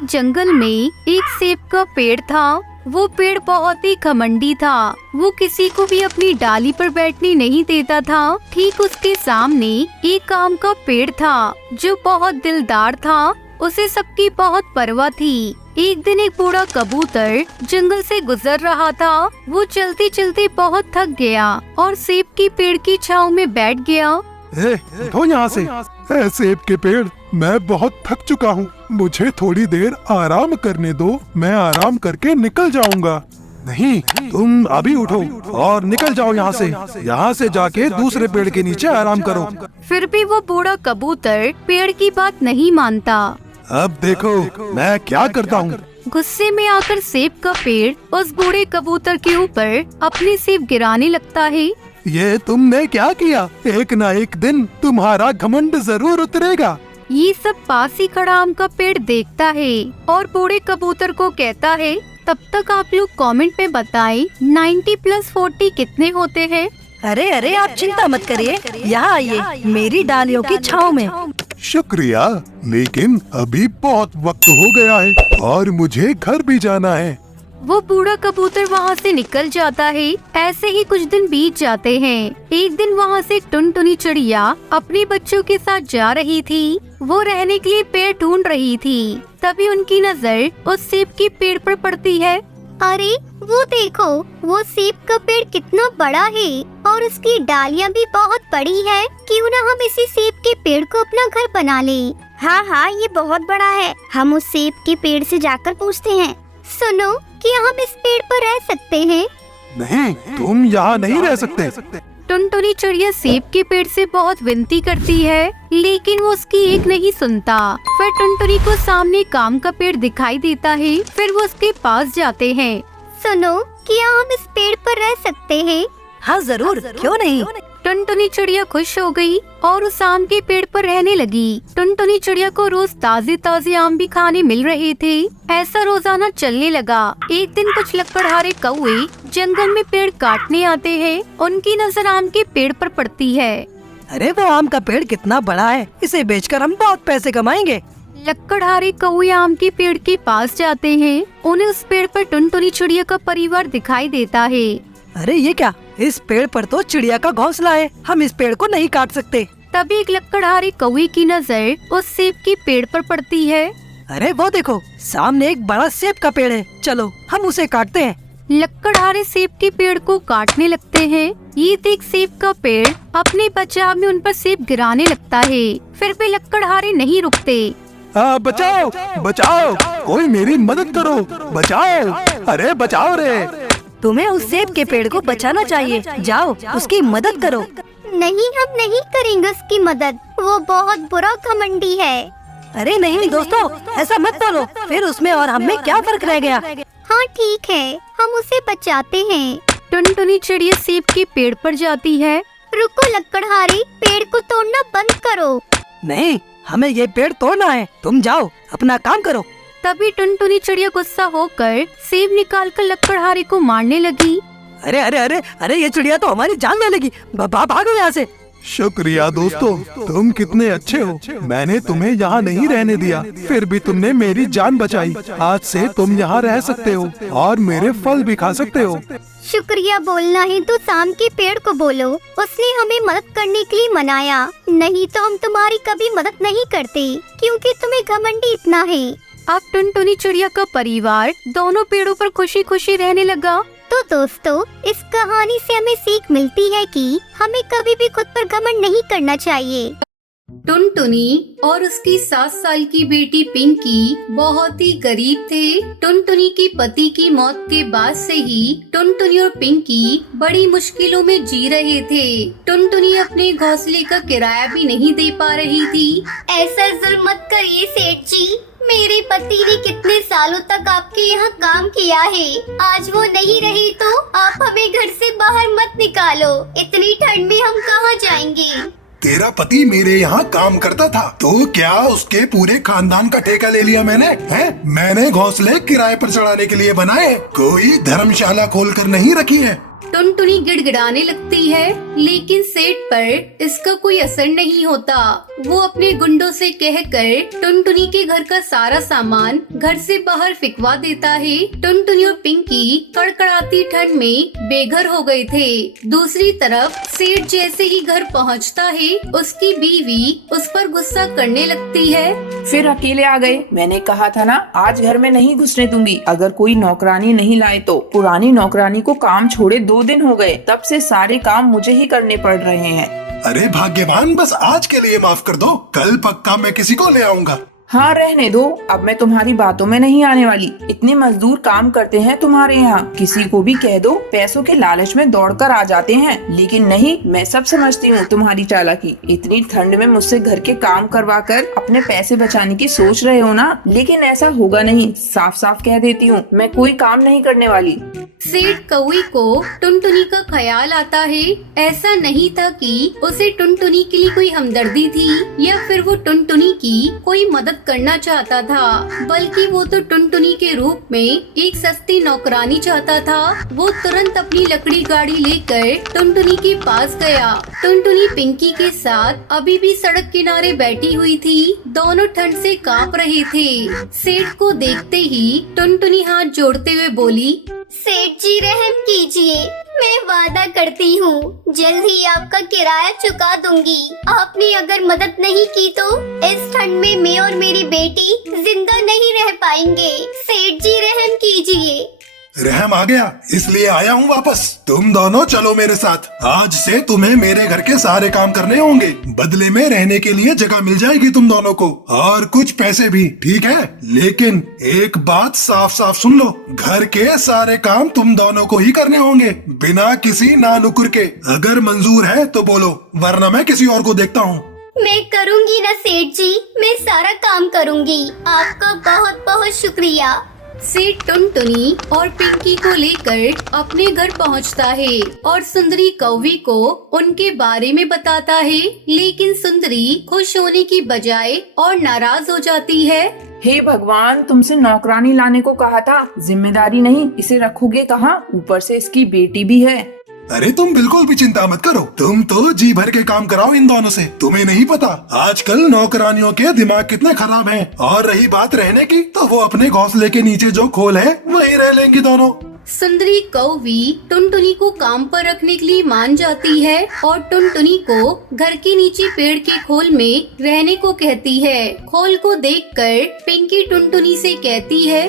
एक जंगल में एक सेब का पेड़ था। वो पेड़ बहुत ही घमंडी था। वो किसी को भी अपनी डाली पर बैठने नहीं देता था। ठीक उसके सामने एक आम का पेड़ था जो बहुत दिलदार था। उसे सबकी बहुत परवाह थी। एक दिन एक बूढ़ा कबूतर जंगल से गुजर रहा था। वो चलते चलते बहुत थक गया और सेब की पेड़ की छांव में बैठ गया। उठो यहाँ से। सेब के पेड़, मैं बहुत थक चुका हूँ, मुझे थोड़ी देर आराम करने दो, मैं आराम करके निकल जाऊंगा। नहीं, तुम अभी उठो और निकल जाओ यहाँ से। यहाँ से जाके दूसरे पेड़ के नीचे आराम करो। फिर भी वो बूढ़ा कबूतर पेड़ की बात नहीं मानता। अब देखो मैं क्या करता हूँ। गुस्से में आकर सेब का पेड़ उस बूढ़े कबूतर के ऊपर अपने सेब गिराने लगता है। ये तुमने क्या किया? एक ना एक दिन तुम्हारा घमंड जरूर उतरेगा। ये सब पास ही खड़ा आम का पेड़ देखता है और बूढ़े कबूतर को कहता है, तब तक आप लोग कमेंट में बताएं 90 + 40 कितने होते हैं। अरे अरे आप चिंता मत करिए, यहाँ आइए मेरी डालियों की छाँव में। शुक्रिया, लेकिन अभी बहुत वक्त हो गया है और मुझे घर भी जाना है। वो बूढ़ा कबूतर वहाँ से निकल जाता है। ऐसे ही कुछ दिन बीत जाते हैं। एक दिन वहाँ से एक टुनटुनी चिड़िया अपने बच्चों के साथ जा रही थी। वो रहने के लिए पेड़ ढूंढ रही थी। तभी उनकी नजर उस सेब के पेड़ पर पड़ती है। अरे वो देखो, वो सेब का पेड़ कितना बड़ा है और उसकी डालियाँ भी बहुत बड़ी है। क्यों ना हम इसी सेब के पेड़ को अपना घर बना लें। हाँ हाँ, ये बहुत बड़ा है। हम उस सेब के पेड़ से जाकर पूछते हैं, सुनो, क्या हम इस पेड़ पर रह सकते हैं? नहीं, तुम यहाँ नहीं रह सकते। टुनटुनी चिड़िया सेब के पेड़ से बहुत विनती करती है, लेकिन वो उसकी एक नहीं सुनता। फिर टुनटुनी को सामने काम का पेड़ दिखाई देता है। फिर वो उसके पास जाते हैं। सुनो, क्या हम इस पेड़ पर रह सकते हैं? हाँ जरूर, क्यों नहीं। टुनटुनी चिड़िया खुश हो गई और उस आम के पेड़ पर रहने लगी। टुनटुनी चिड़िया को रोज ताजे ताजे आम भी खाने मिल रहे थे। ऐसा रोजाना चलने लगा। एक दिन कुछ लकड़हारे कौवे जंगल में पेड़ काटने आते हैं। उनकी नजर आम के पेड़ पर पड़ती है। अरे वो आम का पेड़ कितना बड़ा है, इसे बेचकर हम बहुत पैसे कमाएंगे। लकड़हारे कौवे आम के पेड़ के पास जाते हैं। उन्हें उस पेड़ पर टुनटुनी चिड़िया का परिवार दिखाई देता है। अरे ये क्या, इस पेड़ पर तो चिड़िया का घोंसला है, हम इस पेड़ को नहीं काट सकते। तभी एक लकड़हारे कौवे की नजर उस सेब के पेड़ पर पड़ती है। अरे वो देखो, सामने एक बड़ा सेब का पेड़ है, चलो हम उसे काटते हैं। लकड़हारे सेब के पेड़ को काटने लगते हैं। ये देख सेब का पेड़ अपने बचाव में उन पर सेब गिराने लगता है। फिर भी लकड़हारे नहीं रुकते। बचाओ बचाओ, कोई मेरी मदद करो, बचाओ, अरे बचाओ रे। तुम्हें उस सेब के पेड़ को बचाना चाहिए, जाओ उसकी मदद करो। नहीं, हम नहीं करेंगे उसकी मदद, वो बहुत बुरा घमंडी है। अरे नहीं दोस्तों, ऐसा मत बोलो, फिर उसमें और हम में क्या फर्क रह गया। हाँ ठीक है, हम उसे बचाते हैं। टुनटुनी चिड़िया सेब के पेड़ पर जाती है। रुको लकड़हारे, पेड़ को तोड़ना बंद करो। नहीं, हमें ये पेड़ तोड़ना है, तुम जाओ अपना काम करो। तभी टुनटुनी चिड़िया गुस्सा होकर सेब निकालकर लकड़हारे को मारने लगी। अरे अरे अरे अरे, ये चिड़िया तो हमारी जान ले लेगी, भागो यहाँ से। शुक्रिया दोस्तों, तुम कितने अच्छे हो। मैंने तुम्हें यहाँ नहीं रहने दिया, फिर भी तुमने मेरी जान बचाई। आज से तुम यहाँ रह सकते हो और मेरे फल भी खा सकते हो। शुक्रिया बोलना है तो शाम के पेड़ को बोलो, उसने हमें मदद करने के लिए मनाया। नहीं तो हम तुम्हारी कभी मदद नहीं करते, क्योंकि तुम्हें घमंडी इतना है। अब टुनटुनी चिड़िया का परिवार दोनों पेड़ों पर खुशी खुशी रहने लगा। तो दोस्तों, इस कहानी से हमें सीख मिलती है कि हमें कभी भी खुद पर घमंड नहीं करना चाहिए। टुनटुनी और उसकी 7 साल की बेटी पिंकी बहुत ही गरीब थे। टुनटुनी के पति की मौत के बाद से ही टुनटुनी और पिंकी बड़ी मुश्किलों में जी रहे थे। टुनटुनी अपने घोंसले का किराया भी नहीं दे पा रही थी। ऐसा जुल्म मत करिए सेठ जी, मेरे पति ने कितने सालों तक आपके यहाँ काम किया है। आज वो नहीं रही तो आप हमें घर से बाहर मत निकालो। इतनी ठंड में हम कहाँ जाएंगे। तेरा पति मेरे यहाँ काम करता था, तो क्या उसके पूरे खानदान का ठेका ले लिया मैंने? मैंने घोंसले किराए पर चढ़ाने के लिए बनाए, कोई धर्मशाला खोल कर नहीं रखी है। टुनटुनी गिड़गिड़ाने लगती है, लेकिन सेठ पर इसका कोई असर नहीं होता। वो अपने गुंडों से कहकर टुनटुनी के घर का सारा सामान घर से बाहर फेंकवा देता है। टुनटुनी और पिंकी कड़कड़ाती ठंड में बेघर हो गए थे। दूसरी तरफ सेठ जैसे ही घर पहुंचता है, उसकी बीवी उस पर गुस्सा करने लगती है। फिर अकेले आ गए। मैंने कहा था ना, आज घर में नहीं घुसने दूंगी अगर कोई नौकरानी नहीं लाए तो। पुरानी नौकरानी को काम छोड़े 2 दिन हो गए, तब से सारे काम मुझे ही करने पड़ रहे हैं। अरे भाग्यवान, बस आज के लिए माफ कर दो, कल पक्का मैं किसी को ले आऊंगा। हाँ रहने दो, अब मैं तुम्हारी बातों में नहीं आने वाली। इतने मजदूर काम करते हैं तुम्हारे यहाँ, किसी को भी कह दो पैसों के लालच में दौड़कर आ जाते हैं। लेकिन नहीं, मैं सब समझती हूँ तुम्हारी चालाकी। इतनी ठंड में मुझसे घर के काम करवा कर अपने पैसे बचाने की सोच रहे हो ना, लेकिन ऐसा होगा नहीं। साफ साफ कह देती हूँ, मैं कोई काम नहीं करने वाली। सेठ कौवी को टुनटुनी का ख्याल आता है। ऐसा नहीं था कि उसे टुनटुनी के लिए कोई हमदर्दी थी या फिर वो टुनटुनी की कोई मदद करना चाहता था, बल्कि वो तो टुनटुनी के रूप में एक सस्ती नौकरानी चाहता था। वो तुरंत अपनी लकड़ी गाड़ी लेकर टुनटुनी के पास गया। टुनटुनी पिंकी के साथ अभी भी सड़क किनारे बैठी हुई थी। दोनों ठंड से कांप रहे थे। सेठ को देखते ही टुनटुनी हाथ जोड़ते हुए बोली, सेठ जी रहम कीजिए, मैं वादा करती हूँ जल्द ही आपका किराया चुका दूंगी। आपने अगर मदद नहीं की तो इस ठंड में मैं और मेरी बेटी जिंदा नहीं रह पाएंगे। सेठ जी रहम कीजिए। रहम आ गया, इसलिए आया हूँ वापस। तुम दोनों चलो मेरे साथ। आज से तुम्हें मेरे घर के सारे काम करने होंगे। बदले में रहने के लिए जगह मिल जाएगी तुम दोनों को, और कुछ पैसे भी, ठीक है? लेकिन एक बात साफ साफ सुन लो, घर के सारे काम तुम दोनों को ही करने होंगे, बिना किसी नानुकुर के। अगर मंजूर है तो बोलो, वरना मैं किसी और को देखता हूँ। मैं करूँगी ना सेठ जी, मैं सारा काम करूँगी। आपका बहुत बहुत शुक्रिया। सेठ टुनटुनी और पिंकी को लेकर अपने घर पहुंचता है और सुंदरी कौवी को उनके बारे में बताता है, लेकिन सुंदरी खुश होने की बजाय और नाराज हो जाती है। हे भगवान, तुमसे नौकरानी लाने को कहा था, जिम्मेदारी नहीं, इसे रखोगे कहाँ? ऊपर से इसकी बेटी भी है। अरे तुम बिल्कुल भी चिंता मत करो, तुम तो जी भर के काम कराओ इन दोनों से। तुम्हें नहीं पता आजकल नौकरानियों के दिमाग कितने खराब हैं। और रही बात रहने की, तो वो अपने घोंसले के नीचे जो खोल है वहीं रह लेंगी दोनों। सुंदरी कौवी टुनटुनी को काम पर रखने के लिए मान जाती है और टुनटुनी को घर के नीचे पेड़ के खोल में रहने को कहती है। खोल को देखकर पिंकी टुनटुनी से कहती है,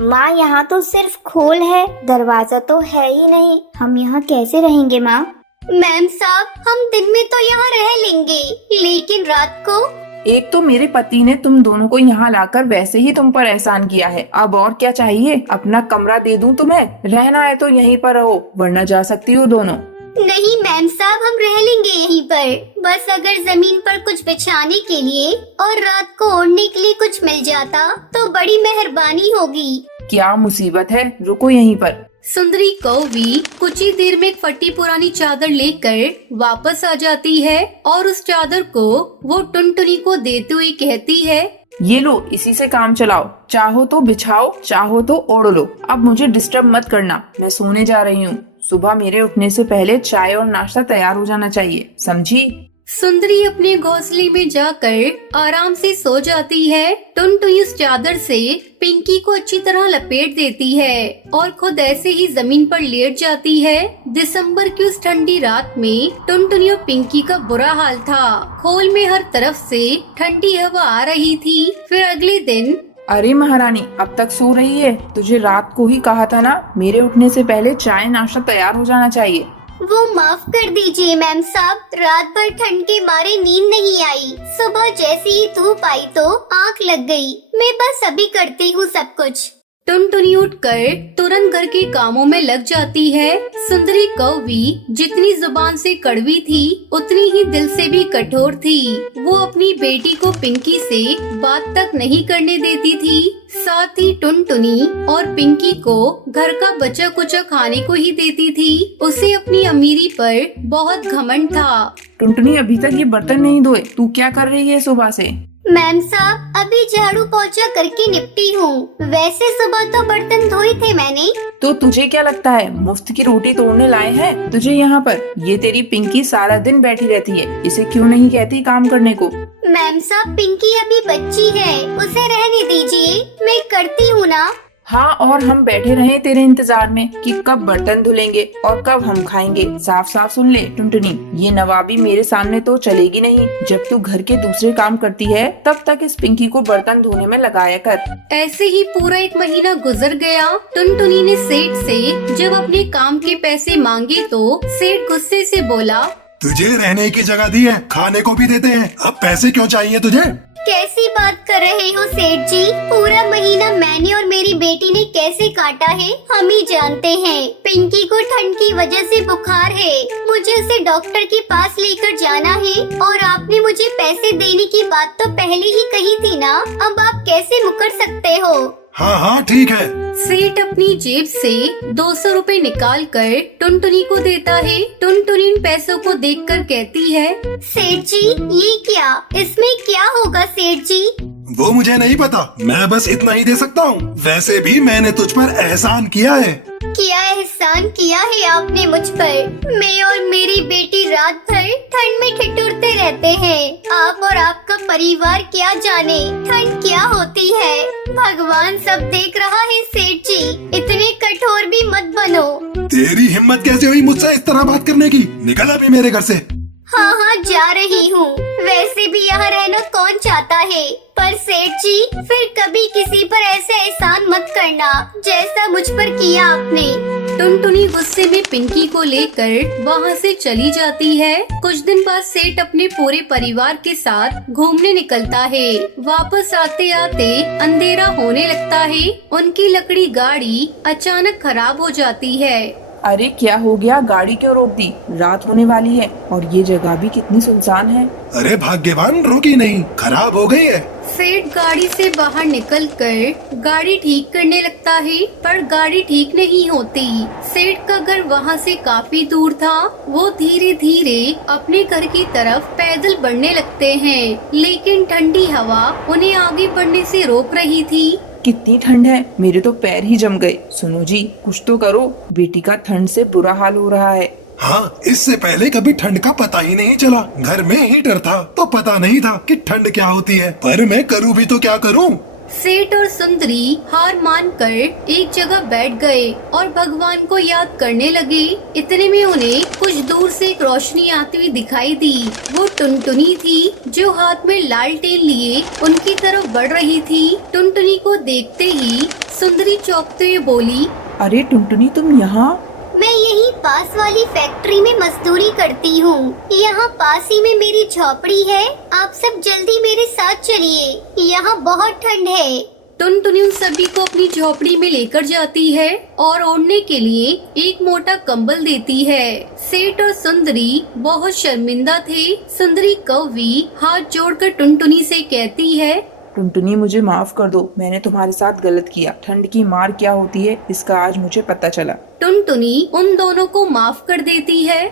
माँ यहाँ तो सिर्फ खोल है, दरवाजा तो है ही नहीं। हम यहाँ कैसे रहेंगे माँ? मैम साहब, हम दिन में तो यहाँ रह लेंगे, लेकिन रात को? एक तो मेरे पति ने तुम दोनों को यहाँ लाकर वैसे ही तुम पर एहसान किया है, अब और क्या चाहिए? अपना कमरा दे दूं तुम्हें? रहना है तो यहीं पर रहो, वरना जा सकती हो दोनों। नहीं मैम साहब, हम रह लेंगे यहीं पर। बस अगर जमीन पर कुछ बिछाने के लिए और रात को ओढ़ने के लिए कुछ मिल जाता तो बड़ी मेहरबानी होगी। क्या मुसीबत है, रुको यहीं पर। सुंदरी कौवी कुछ ही देर में एक फटी पुरानी चादर लेकर वापस आ जाती है और उस चादर को वो टुनटुनी को देते हुए कहती है, ये लो, इसी से काम चलाओ। चाहो तो बिछाओ, चाहो तो ओढ़ लो। अब मुझे डिस्टर्ब मत करना, मैं सोने जा रही हूँ। सुबह मेरे उठने से पहले चाय और नाश्ता तैयार हो जाना चाहिए, समझी? सुंदरी अपने घोंसले में जाकर आराम से सो जाती है। टुनटुनी उस चादर से पिंकी को अच्छी तरह लपेट देती है और खुद ऐसे ही जमीन पर लेट जाती है। दिसंबर की उस ठंडी रात में टुनटुनी और पिंकी का बुरा हाल था। खोल में हर तरफ से ठंडी हवा आ रही थी। फिर अगले दिन, अरे महारानी, अब तक सो रही है? तुझे रात को ही कहा था ना, मेरे उठने से पहले चाय नाश्ता तैयार हो जाना चाहिए। वो माफ कर दीजिए मैम साहब, रात भर ठंड के मारे नींद नहीं आई। सुबह जैसे ही धूप आई तो आंख लग गई। मैं बस अभी करती हूँ सब कुछ। टुनटुनी उठकर तुरंत घर के कामों में लग जाती है। सुंदरी कौवी जितनी जुबान से कड़वी थी, उतनी ही दिल से भी कठोर थी। वो अपनी बेटी को पिंकी से बात तक नहीं करने देती थी। साथ ही टुनटुनी और पिंकी को घर का बचा कुचा खाने को ही देती थी। उसे अपनी अमीरी पर बहुत घमंड था। टुनटुनी, अभी तक ये बर्तन नहीं धोए, तू क्या कर रही है सुबह से? मैम साहब, अभी झाड़ू पोछा करके निपटी हूँ। वैसे सुबह तो बर्तन धोए थे मैंने। तो तुझे क्या लगता है मुफ्त की रोटी तोड़ने लाए हैं तुझे यहाँ पर? ये तेरी पिंकी सारा दिन बैठी रहती है, इसे क्यों नहीं कहती काम करने को? मैम साहब, पिंकी अभी बच्ची है, उसे रहने दीजिए, मैं करती हूँ ना। हाँ, और हम बैठे रहे तेरे इंतजार में कि कब बर्तन धुलेंगे और कब हम खाएंगे। साफ साफ सुन ले टुनटुनी, ये नवाबी मेरे सामने तो चलेगी नहीं। जब तू घर के दूसरे काम करती है तब तक इस पिंकी को बर्तन धोने में लगाया कर। ऐसे ही पूरा 1 महीना गुजर गया। टुनटुनी ने सेठ से जब अपने काम के पैसे मांगे तो सेठ गुस्से से बोला, तुझे रहने की जगह दी है, खाने को भी देते हैं, अब पैसे क्यों चाहिए तुझे? कैसी बात कर रहे हो सेठ जी? पूरा महीना मैंने और मेरी बेटी ने कैसे काटा है हम ही जानते हैं। पिंकी को ठंड की वजह से बुखार है, मुझे उसे डॉक्टर के पास लेकर जाना है और आपने मुझे पैसे देने की बात तो पहले ही कही थी ना, अब आप कैसे मुकर सकते हो? हाँ हाँ ठीक है। सेठ अपनी जेब से 200 रुपए निकाल कर टुनटुनी को देता है। टुनटुनी इन पैसों को देखकर कहती है, सेठ जी ये क्या, इसमें क्या होगा सेठ जी? वो मुझे नहीं पता, मैं बस इतना ही दे सकता हूँ। वैसे भी मैंने तुझ पर एहसान किया है। क्या एहसान किया है आपने मुझ पर? मैं और मेरी बेटी रात भर ठंड में ठिठुरते रहते हैं। आप और आपका परिवार क्या जाने ठंड क्या होती है। भगवान सब देख रहा है सेठ जी, इतने कठोर भी मत बनो। तेरी हिम्मत कैसे हुई मुझसे इस तरह बात करने की? निकल अभी मेरे घर से। हाँ हाँ जा रही हूँ, वैसे भी यहाँ रहना कौन चाहता है। पर सेठ जी फिर कभी किसी पर ऐसे एहसान मत करना जैसा मुझ पर किया आपने। टुनटुनी गुस्से में पिंकी को लेकर वहाँ से चली जाती है। कुछ दिन बाद सेठ अपने पूरे परिवार के साथ घूमने निकलता है। वापस आते आते अंधेरा होने लगता है। उनकी लकड़ी गाड़ी अचानक खराब हो जाती है। अरे क्या हो गया, गाड़ी क्यों रोक दी? रात होने वाली है और ये जगह भी कितनी सुनसान है। अरे भाग्यवान, रुकी नहीं, खराब हो गई है। सेठ गाड़ी से बाहर निकलकर गाड़ी ठीक करने लगता है, पर गाड़ी ठीक नहीं होती। सेठ का घर वहाँ से काफी दूर था। वो धीरे धीरे अपने घर की तरफ पैदल बढ़ने लगते हैं, लेकिन ठंडी हवा उन्हें आगे बढ़ने से रोक रही थी। कितनी ठंड है, मेरे तो पैर ही जम गए। सुनो जी, कुछ तो करो, बेटी का ठंड से बुरा हाल हो रहा है। हाँ, इससे पहले कभी ठंड का पता ही नहीं चला। घर में हीटर था तो पता नहीं था कि ठंड क्या होती है, पर मैं करूँ भी तो क्या करूँ। सेठ और सुंदरी हार मानकर एक जगह बैठ गए और भगवान को याद करने लगे। इतने में उन्हें कुछ दूर से एक रोशनी आती हुई दिखाई दी। वो टुनटुनी थी जो हाथ में लालटेन लिए उनकी तरफ बढ़ रही थी। टुनटुनी को देखते ही सुंदरी चौंकते हुए बोली, अरे टुनटुनी, तुम यहाँ? मैं यही पास वाली फैक्ट्री में मजदूरी करती हूँ। यहाँ पास ही में मेरी झोपड़ी है, आप सब जल्दी मेरे साथ चलिए, यहाँ बहुत ठंड है। टुनटुनी उन सभी को अपनी झोपड़ी में लेकर जाती है और ओढ़ने के लिए एक मोटा कंबल देती है। सेठ और सुंदरी बहुत शर्मिंदा थे। सुंदरी कौवी हाथ जोड़कर टुनटुनी से कहती है, टुनटुनी मुझे माफ कर दो, मैंने तुम्हारे साथ गलत किया। ठंड की मार क्या होती है इसका आज मुझे पता चला। टुनटुनी उन दोनों को माफ कर देती है